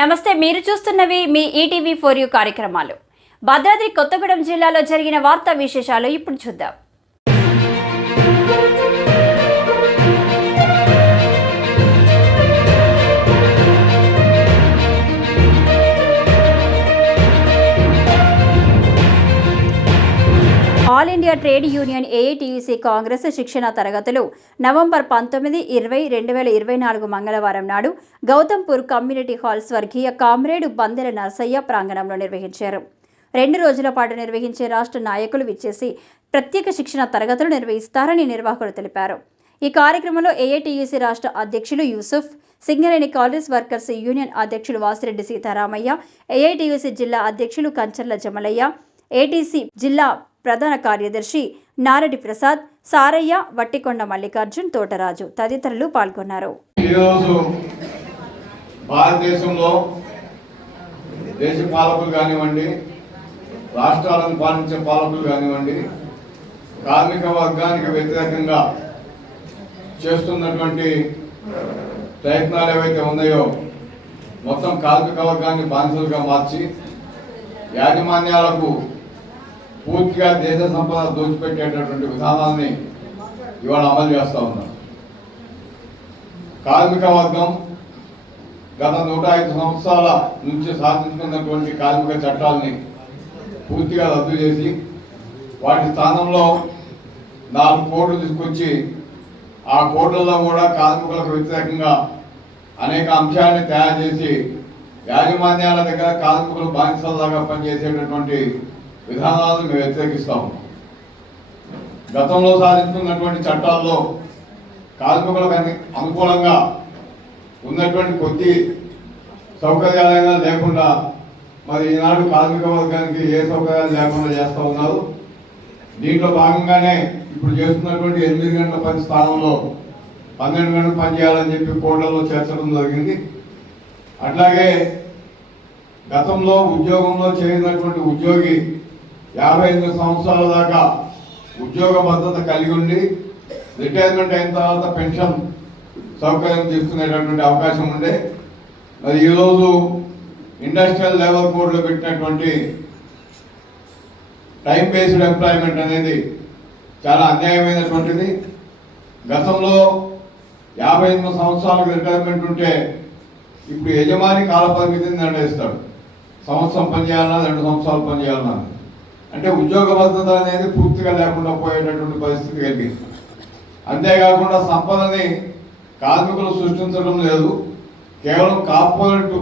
నమస్తే, మీరు చూస్తున్నవి మీ ETV for you కార్యక్రమాలు. భద్రాద్రి కొత్తగూడెం జిల్లాలో జరిగిన వార్తా విశేషాలు ఇప్పుడు చూద్దాం. All India trade union AITUC Congress శిక్షణ తరగతులు నవంబర్ 19, 20, 2024 మంగళవారం నాడు గౌతంపూర్ కమ్యూనిటీ హాల్ స్వర్గీయ కామ్రేడు బందెల నరసయ్య ప్రాంగణంలో నిర్వహించారు. 2 రోజుల పాటు నిర్వహించే రాష్ట్ర నాయకులు విచ్చేసి ప్రత్యేక శిక్షణ తరగతులు నిర్వహిస్తారని నిర్వాహకులు తెలిపారు. ఈ కార్యక్రమంలో ఏఐటీయూసీ రాష్ట్ర అధ్యక్షులు Yusuf, Singareni college workers union అధ్యక్షులు వాసిరెడ్డి సీతారామయ్య, ఏఐటీయూసీ జిల్లా అధ్యక్షులు కంచర్ల జమలయ్య, ఏటీసీ జిల్లా ప్రధాన కార్యదర్శి నారెడ్డి ప్రసాద్, సారయ్య, వట్టికొండ మల్లికార్జున్, తోటరాజు తదితరులు పాల్గొన్నారు. ఈరోజు భారతదేశంలో దేశ పాలకులు కానివ్వండి, రాష్ట్రాలను పాలించే పాలకులు కానివ్వండి, కార్మిక వర్గానికి వ్యతిరేకంగా చేస్తున్నటువంటి ప్రయత్నాలు ఏవైతే ఉన్నాయో మొత్తం కార్మిక వర్గాన్ని బానిసలుగా మార్చి యాజమాన్యాలకు పూర్తిగా దేశ సంపద దోచిపెట్టేటటువంటి విధానాన్ని ఇవాళ అమలు చేస్తూ ఉన్నారు. కార్మిక వర్గం గత 105 సంవత్సరాల నుంచి సాధించుకున్నటువంటి కార్మిక చట్టాలని పూర్తిగా రద్దు చేసి వాటి స్థానంలో 4 కోడ్లు తీసుకొచ్చి ఆ కోడ్లలో కూడా కార్మికులకు వ్యతిరేకంగా అనేక అంశాన్ని తయారు చేసి యాజమాన్యాల దగ్గర కార్మికులు బానిసలలాగా పనిచేసేటటువంటి విధానాలను మేము వ్యతిరేకిస్తా ఉన్నాం. గతంలో సాధించుకున్నటువంటి చట్టాల్లో కార్మికులకు అనుకూలంగా ఉన్నటువంటి కొద్ది సౌకర్యాలైనా లేకుండా మరి ఈనాడు కార్మిక వర్గానికి ఏ సౌకర్యాలు లేకుండా చేస్తూ ఉన్నారు. దీంట్లో భాగంగానే ఇప్పుడు చేస్తున్నటువంటి 8 గంటల పని స్థానంలో 12 గంటలు పనిచేయాలని చెప్పి కోడ్లలో చేర్చడం జరిగింది. అట్లాగే గతంలో ఉద్యోగంలో చేరినటువంటి ఉద్యోగి 58 సంవత్సరాల దాకా ఉద్యోగ భద్రత కలిగి ఉండి రిటైర్మెంట్ అయిన తర్వాత పెన్షన్ సౌకర్యం తీసుకునేటటువంటి అవకాశం ఉండే. మరి ఈరోజు ఇండస్ట్రియల్ లేబర్ కోడ్లో పెట్టినటువంటి టైం బేస్డ్ ఎంప్లాయ్మెంట్ అనేది చాలా అన్యాయమైనటువంటిది. గతంలో 58 సంవత్సరాలకు రిటైర్మెంట్ ఉంటే ఇప్పుడు యజమాని కాల పరిమితిని నిర్ణయిస్తాడు. సంవత్సరం పనిచేయాలన్నా 2 సంవత్సరాలు పనిచేయాలన్నా, అంటే ఉద్యోగ భద్రత అనేది పూర్తిగా లేకుండా పోయేటటువంటి పరిస్థితి కలిగింది. అంతేకాకుండా సంపదని కార్మికులు సృష్టించడం లేదు, కేవలం కార్పొరేట్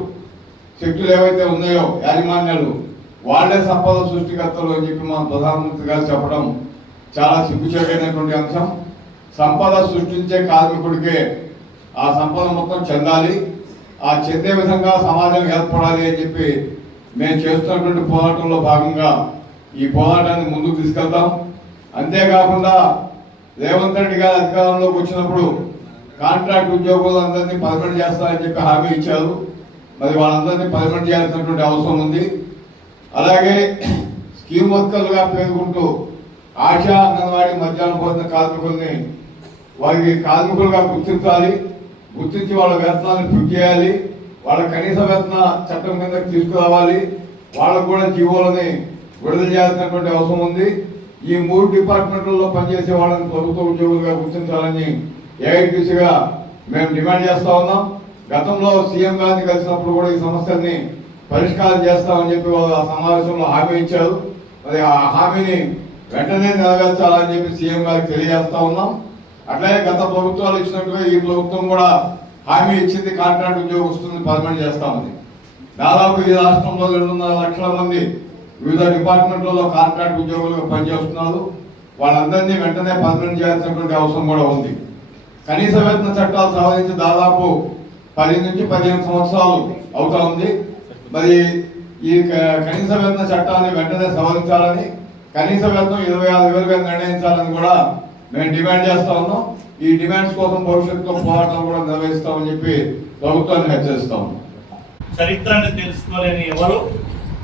శక్తులు ఏవైతే ఉన్నాయో యాజమాన్యాలు వాళ్లే సంపద సృష్టికర్తలు అని చెప్పి మన ప్రధానమంత్రి గారు చెప్పడం చాలా సిగ్గుచేటైనటువంటి అంశం. సంపద సృష్టించే కార్మికుడికే ఆ సంపద మొత్తం చెందాలి, ఆ చెందే విధంగా సమాజం ఏర్పడాలి అని చెప్పి మేము చేస్తున్నటువంటి పోరాటంలో భాగంగా ఈ పోరాటాన్ని ముందుకు తీసుకెళ్తాం. అంతేకాకుండా రేవంత్ రెడ్డి గారు అధికారంలోకి వచ్చినప్పుడు కాంట్రాక్ట్ ఉద్యోగులందరినీ పర్మనెంట్ చేస్తారని చెప్పి హామీ ఇచ్చారు. మరి వాళ్ళందరినీ పర్మనెంట్ చేయాల్సినటువంటి అవసరం ఉంది. అలాగే స్కీమ్ వర్కర్లుగా పేర్కొంటూ ఆశా, అంగన్వాడీ, మధ్యాహ్న భోజన కార్మికుల్ని వారికి కార్మికులుగా గుర్తించాలి, గుర్తించి వాళ్ళ వేతనాన్ని ఫిక్స్ చేయాలి, వాళ్ళ కనీస వేతన చట్టం కిందకి తీసుకురావాలి, వాళ్ళకు కూడా జీవోలని విడుదల చేయాల్సినటువంటి అవసరం ఉంది. ఈ 3 డిపార్ట్మెంట్లలో పనిచేసే వాళ్ళని ప్రభుత్వ ఉద్యోగులుగా గుర్తించాలని ఏఐటీసీగా మేము డిమాండ్ చేస్తా ఉన్నాం. గతంలో సీఎం గారిని కలిసినప్పుడు కూడా ఈ సమస్యల్ని పరిష్కారం చేస్తామని చెప్పి ఆ సమావేశంలో హామీ ఇచ్చారు. మరి ఆ హామీని వెంటనే నెరవేర్చాలని చెప్పి సీఎం గారికి తెలియజేస్తా ఉన్నాం. అట్లాగే గత ప్రభుత్వాలు ఇచ్చినట్టుగా ఈ ప్రభుత్వం కూడా హామీ ఇచ్చింది, కాంట్రాక్ట్ ఉద్యోగస్తుల్ని పర్మనెంట్ చేస్తామని. దాదాపు ఈ రాష్ట్రంలో 2.5 లక్షల మంది వివిధ డిపార్ట్మెంట్లలో కాంట్రాక్ట్ ఉద్యోగులుగా పనిచేస్తున్నారు. వాళ్ళందరినీ వెంటనే పర్మనెంట్ చేయాల్సినటువంటి అవసరం కూడా ఉంది. కనీస వేతన చట్టాలు సవరించి దాదాపు 10 నుంచి 15 సంవత్సరాలు అవుతా ఉంది. మరి ఈ కనీస వేతన చట్టాన్ని వెంటనే సవరించాలని, కనీస వేతనం 26,000గా నిర్ణయించాలని కూడా మేము డిమాండ్ చేస్తా ఉన్నాం. ఈ డిమాండ్స్ కోసం భవిష్యత్తులో పోరాటం కూడా నిర్వహిస్తామని చెప్పి ప్రభుత్వాన్ని హెచ్చరిస్తా ఉన్నాం. చరిత్రను తెలుసుకోలేని ఎవరు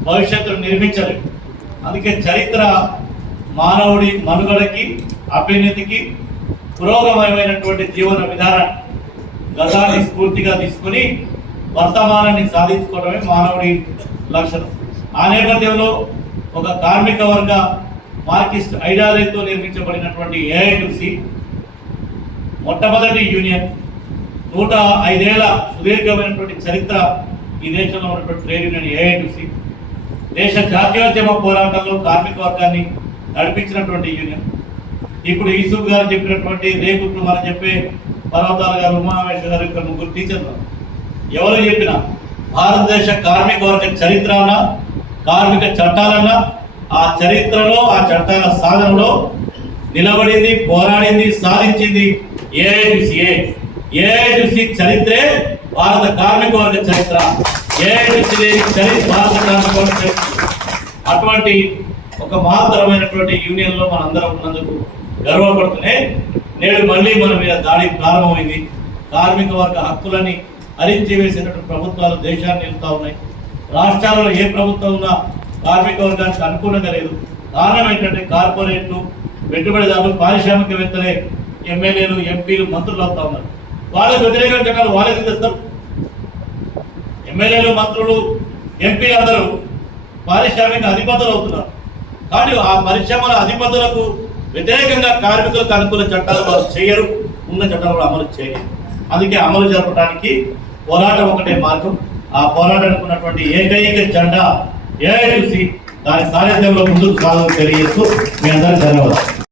భవిష్యత్తును నిర్మించలేరు. అందుకే చరిత్ర మానవుడి మనుగడకి, అభ్యున్నతికి, పురోగమనమైనటువంటి జీవన విధానాన్ని గతాన్ని స్ఫూర్తిగా తీసుకుని వర్తమానాన్ని సాధించుకోవడమే మానవుడి లక్షణం. ఆ నేపథ్యంలో ఒక కార్మిక వర్గ మార్కిస్ట్ ఐడియాలజీతో నిర్మించబడినటువంటి ఏఐటీసీ మొట్టమొదటి యూనియన్, 105 ఏళ్ల సుదీర్ఘమైనటువంటి చరిత్ర ఈ దేశంలో ఉన్నటువంటి ట్రేడ్ యూనియన్ ఏఐటీసీ దేశ జాతీయోద్యమ పోరాటంలో కార్మిక వర్గాన్ని నడిపించినటువంటి యూనియన్. ఇప్పుడు యూసుఫ్ గారు చెప్పినటువంటి రేపు మనం చెప్పే పర్వతాల గారు, ఉమామేష్ గారు, ఇక్కడ ముగ్గురు టీచర్లు ఎవరు చెప్పినా భారతదేశ కార్మిక వర్గ చరిత్ర అన్నా, కార్మిక చట్టాలన్నా ఆ చరిత్రలో, ఆ చట్టాల సాధనలో నిలబడింది, పోరాడింది, సాధించింది ఏఐటీసీఏ. ఏఐటీసీ చరిత్రే భారత కార్మిక వర్గ చరిత్ర. ఏఐటీసీ చరిత్ర భారత కార్మిక వర్గ చరిత్ర. అటువంటి ఒక మహత్తరమైనటువంటి యూనియన్ లో మనందరం ఉన్నందుకు గర్వపడుతూనే నేడు మళ్ళీ మన మీద దాడి ప్రారంభమైంది. కార్మిక వర్గ హక్కులని హరించి వేసినటువంటి ప్రభుత్వాలు దేశాన్ని నిలుపుతా ఉన్నాయి. రాష్ట్రాలలో ఏ ప్రభుత్వం ఉన్నా కార్మిక వర్గానికి అనుకూలంగా లేదు. కారణం ఏంటంటే కార్పొరేట్లు, పెట్టుబడిదారులు, పారిశ్రామికవేత్తలే ఎమ్మెల్యేలు, ఎంపీలు, మంత్రులు అవుతా ఉన్నారు. వాళ్ళకి వ్యతిరేకంగా చట్టాలు వాళ్ళకి తెస్తారు. ఎమ్మెల్యేలు, మంత్రులు, ఎంపీలు అందరూ పారిశ్రామిక అధిపతులు అవుతున్నారు. కానీ ఆ పరిశ్రమల అధిపతులకు వ్యతిరేకంగా కార్మికులకు అనుకూల చట్టాలు వారు చేయరు, ఉన్న చట్టాలు అమలు చేయరు. అందుకే అమలు జరపడానికి పోరాటం ఒకటే మార్గం. ఆ పోరాటానికి ఉన్నటువంటి ఏకైక జెండా ఏఐటీసీ. దాని సారథ్యంలో ముందుకు సాగు తెలియజేస్తూ మీ అందరికీ ధన్యవాదాలు.